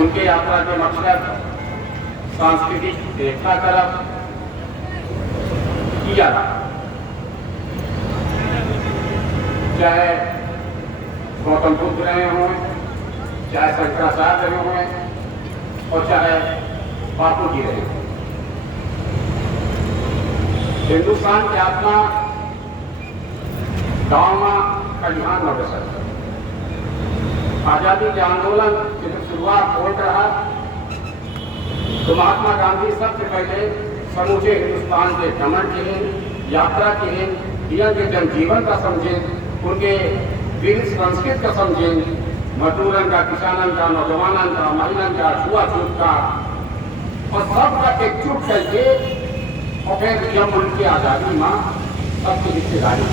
उनके यात्रा के मकसद सांस्कृतिक एकता तरफ किया था, चाहे गौतम बुद्ध रहे हों, चाहे शंकराचार्य रहे हों और चाहे बापू जी रहे हों। हिंदुस्तान की आत्मा गांव में खलिहान में बसा। आजादी के आंदोलन की जब शुरुआत हो रहा तो महात्मा गांधी सबसे पहले समूचे हिंदुस्तान के भ्रमण के लिए, यात्रा के लिए, यहाँ के जनजीवन का समझें, उनके वीर संस्कृत का समझें, मजदूरन का, किसानन का, नौजवानन का, महिलन का, छुआछूत का, और सबका एकजुट करके और फिर जब उनकी आजादी में सबकी हिस्सेदारी।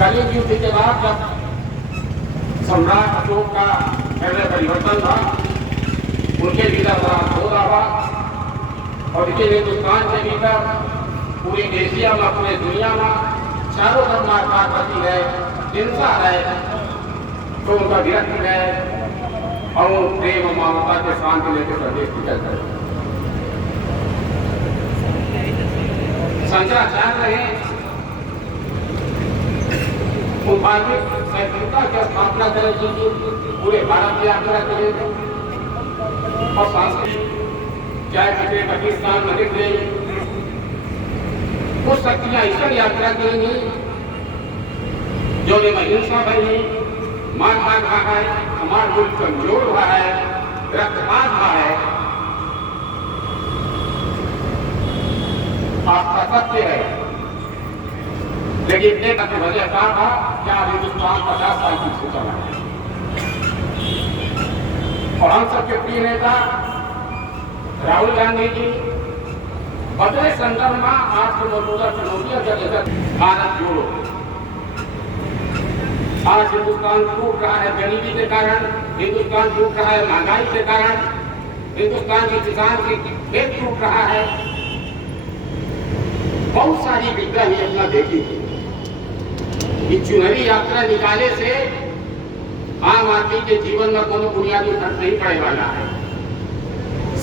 कलियुग युद्ध के बाद जब सम्राट अशोक का पहले परिवर्तन था, उनके भीतर बड़ा क्रोध आवा और इसके हिंदुस्तान के भीतर पूरी एशिया में, पूरी दुनिया में चारों तरफ मारकाट होती है, हिंसा है, तो उनका विरक्ति है और वो प्रेम और मानवता के शांति लेकर प्रदेश निकल गए। शंकराचार्य रहे, वो धार्मिक सहिष्णुता की स्थापना करेगी, पूरे भारत की यात्रा करेंगे और सांस्कृतिक चाहे कितने पाकिस्तान में निकले कुछ शक्तियां ऐसा यात्रा करेंगी जो हिंसा बनी, मारकाट हुआ है, हमारा मुल्क कमजोर हुआ है, रक्तपात हुआ है, आस्था सत्य है, लेकिन एक वजह क्या था, क्या हिंदुस्तान 50 साल पीछे चला है। और हम सबके प्रिय नेता राहुल गांधी जी बदले संदर्भ में आज की मौजूदा चुनौतियों के लेकर भारत जोड़ो। आज हिंदुस्तान टूट रहा है गरीबी के कारण, हिंदुस्तान टूट रहा है महंगाई के कारण, हिंदुस्तान के किसान के खेत टूट रहा है। बहुत सारी विग्रह अपना देखी कि चुनरी यात्रा निकाले से आम आदमी के जीवन में कोई बुनियादी फर्क नहीं पड़ने वाला है।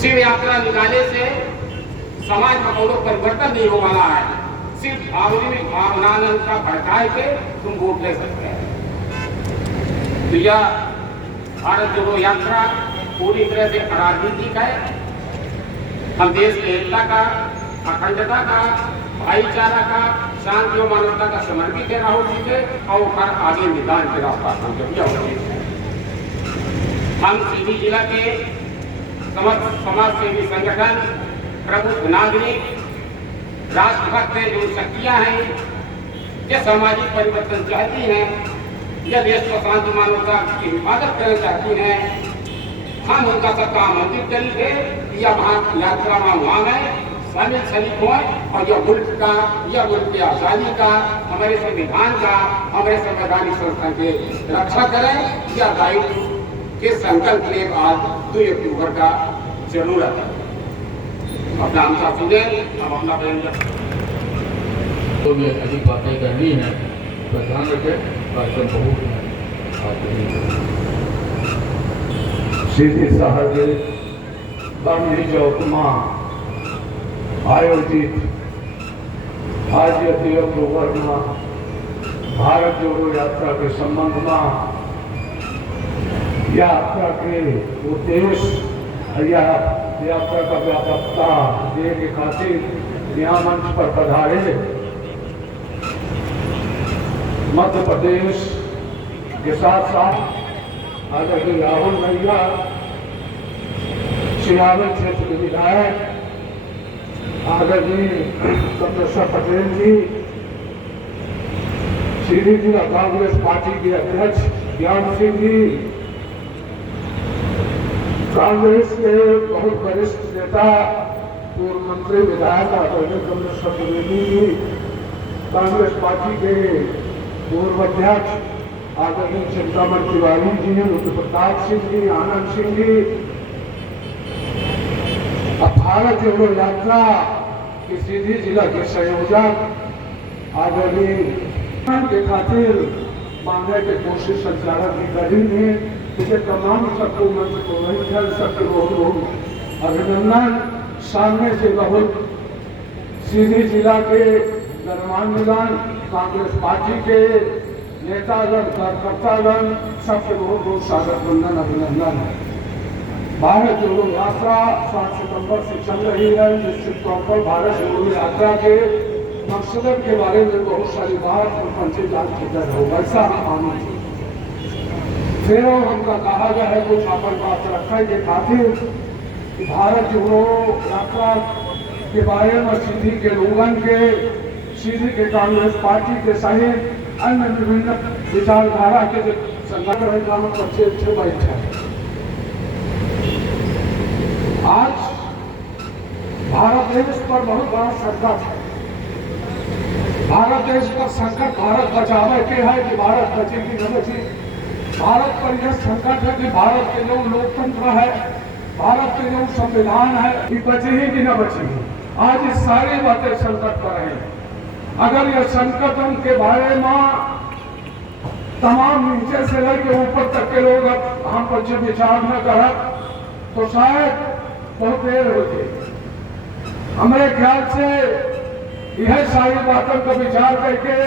शिव यात्रा निकाले से समाज में कोई परिवर्तन नहीं होने वाला है। सिर्फ भावनानंद का भड़काए के तुम वोट ले सकते हैं। तो यह भारत जोड़ो यात्रा पूरी तरह से अराजनीतिक है। हम देश की एकता का, अखंडता का, भाईचारा का, शांति और मानवता का समर्पित है राहुल जी के और हर आगे निदान के रास्ता हम सीधी जिला के समस्त समाज सेवी संगठन, प्रबुद्ध नागरिक, राष्ट्रभक्त जो शक्तियां हैं, ये सामाजिक परिवर्तन चाहती हैं, यह देश को शांति मानवता की हिफाजत करना चाहती हैं, हम उनका सबका आमंत्रित करेंगे या वहाँ यात्रा में वहाँ में शामिल शरीक हुए और यह मुल्क का, यह मुल्क की आजादी का, हमारे संविधान का, हमारे संवैधानिक संस्था की रक्षा करें। यह दायित्व के संकल्प के बाद 2 अक्टूबर का जरूरत है। अपना हमसा सुने, हम अपना तो ये अधिक बातें करनी है, ध्यान रखें कार्यक्रम बहुत सीधी साहब गांधी चौक में आयोजित आज 2 अक्टूबर में भारत जोड़ो यात्रा के संबंध में यात्रा के उद्देश्य या यात्रा का व्यापकता देने के खातिर यहाँ मंच पर पधारे मध्य प्रदेश के साथ साथ आदरणीय राहुल भैया, सियावल क्षेत्र के विधायक आदरणीय चंद्रशेखर पटेल जी, सीधी जिला कांग्रेस पार्टी के अध्यक्ष ज्ञान सिंह जी, कांग्रेस के बहुत वरिष्ठ नेता पूर्व मंत्री विधायक आदरणीय चंद्रशेखर पटेल जी, कांग्रेस पार्टी के पूर्व अध्यक्ष आदरणीय चिंतामण तिवारी जी, रुद्र प्रताप सिंह जी, आनंद सिंह जी, भारत जोड़ो यात्रा की सीधी जिला के संयोजक आदरणीय के खातिर बांधने की कोशिश संचालक की करी नहीं। मुझे तमाम सबको मंच को वही सबके बहुत अभिनंदन। सामने से बहुत सीधी जिला के गणमान्यगण, कांग्रेस पार्टी के नेतागण, कार्यकर्तागण, सबसे बहुत बहुत स्वागत वंदन अभिनंदन है। भारत जोड़ो यात्रा 7 सितंबर से चल रही है। निश्चित तौर पर भारत जोड़ो यात्रा के मकसद के बारे में बहुत सारी बात और पंचे जान चुका हो, ऐसा हम मानते। फिर उनका कहा गया है कुछ अपन बात रखने के खातिर भारत जोड़ो यात्रा के बारे में सीधी के लोगन के, सीधी के कांग्रेस पार्टी के सहित अन्य विभिन्न विचारधारा के जो संगठन अच्छे बैठे हैं। आज भारत देश पर बहुत बड़ा संकट है। भारत देश का संकट भारत बचावे के है कि भारत बचे कि न बचे। भारत पर यह संकट है कि भारत के जो लोकतंत्र है, भारत के जो संविधान है, ये बचे ही कि न बचे। आज ये सारी बातें संकट पर है। अगर यह संकट के बारे में तमाम नीचे से लेकर ऊपर तक के लोग हम पर जो विचार न कर तो शायद बहुत देर होती। हमारे ख्याल से यह सारी बातों का विचार करके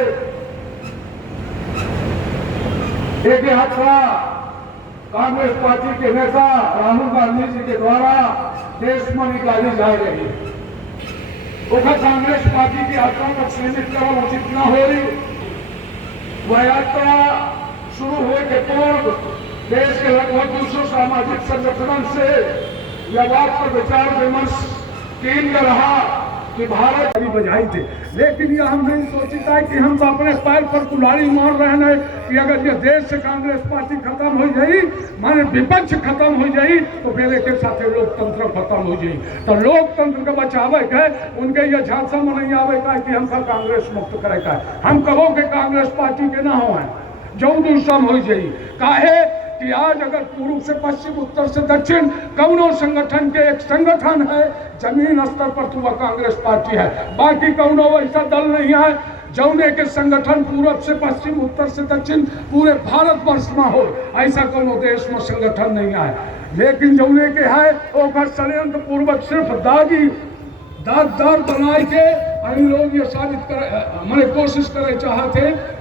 एक यात्रा कांग्रेस पार्टी के नेता राहुल गांधी जी के द्वारा देश में निकाली जा रही है। कांग्रेस पार्टी की यात्रा को सीमित करना उचित न हो रही। वह यात्रा शुरू हुए के पूर्व देश के लगभग 200 सामाजिक संगठनों से यह बात पर विचार विमर्श केंद्र रहा कि भारत बजाई थे, लेकिन यह हम नहीं सोची था कि हम तो अपने पैर पर कुल्हाड़ी मार रहे हैं कि अगर ये देश से कांग्रेस पार्टी खत्म हो जाए, माने विपक्ष खत्म हो जाए, तो फिर एक साथ लोकतंत्र खत्म हो जाए। तो लोकतंत्र का बचावे का उनके ये झांसा में नहीं आवे का कि हम सब कांग्रेस मुक्त करे का। हम कहो कि कांग्रेस पार्टी के ना हो जो दूसम हो जाए। काहे कि आज अगर पूर्व से पश्चिम, उत्तर से दक्षिण कौनो संगठन के एक संगठन है जमीन स्तर पर तो वह कांग्रेस पार्टी है। बाकी कौनो ऐसा दल नहीं है जौने के संगठन पूर्व से पश्चिम, उत्तर से दक्षिण पूरे भारतवर्ष में हो। ऐसा कोनो देश में संगठन नहीं है। लेकिन जौने के है वो षड्यंत्र पूर्वक सिर्फ दागदार बनाए के हम लोग ये साबित करे, हमारे कोशिश करे चाहते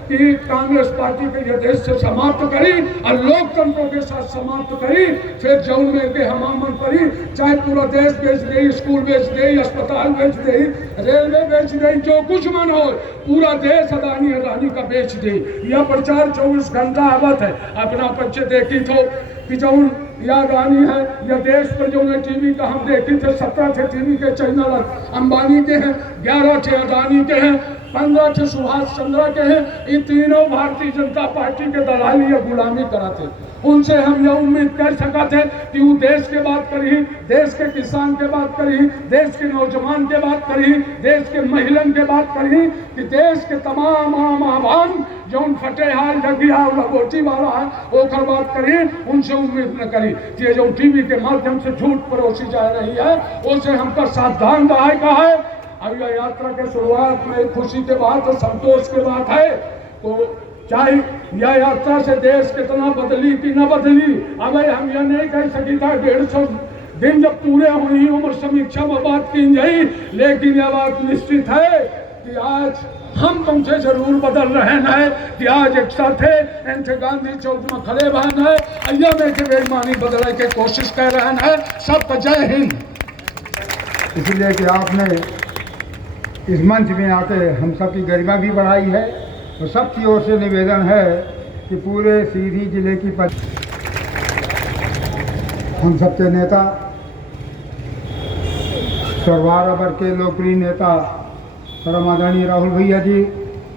कि कांग्रेस पार्टी के ये देश से समाप्त करी और लोकतंत्रों के साथ समाप्त करी। फिर जौन में के हमामन पड़ी, चाहे पूरा देश बेच दे, स्कूल बेच दे, अस्पताल बेच दे, रेलवे बेच दे, जो कुछ मन हो पूरा देश अदानी का बेच दे। यह प्रचार 24 घंटा आवत है। अपना बच्चे देखी तो कि जौन या रानी है या देश पर जो टीवी का हम देखी थे 17 थे टीवी के चैनल अंबानी के हैं, 11 थे अदानी के हैं, 15 थे सुभाष चंद्रा के हैं। ये तीनों भारतीय जनता पार्टी के दलाली या गुलामी कराते। उनसे हम यह उम्मीद कर सका थे कि वो देश के बात करी, देश के किसान के बात करी, देश के नौजवान के बात करी, देश के महिलन के बात करी, कि देश के तमाम आम आवाम जौन फटे हाल जगिया लंगोटी वाला है ओकर बात करी। उनसे उम्मीद न करी कि जो टीवी के माध्यम से झूठ परोसी जा रही है उसे हमका सावधान रहे का है। अब यह यात्रा के शुरुआत में खुशी के बात और संतोष के बात है। तो चाहे यह यात्रा से देश कितना बदली कि न बदली, अब हम यह नहीं कह सकी था 150 दिन जब पूरे हुई उम्र समीक्षा में बात की जाए। लेकिन यह बात निश्चित है कि आज हम तुमसे जरूर बदल रहे हैं कि आज एक साथ है गांधी चौक में खड़े बहन है अय्या में के बेईमानी बदलने की कोशिश कर रहे हैं। सब जय हिंद। इसलिए कि आपने इस मंच में आके हम सब की गरिमा भी बढ़ाई है और सबकी ओर से निवेदन है कि पूरे सीधी जिले की हम सबके नेता सरवार अबर के लोकप्रिय नेता परम आदरणीय राहुल भैया जी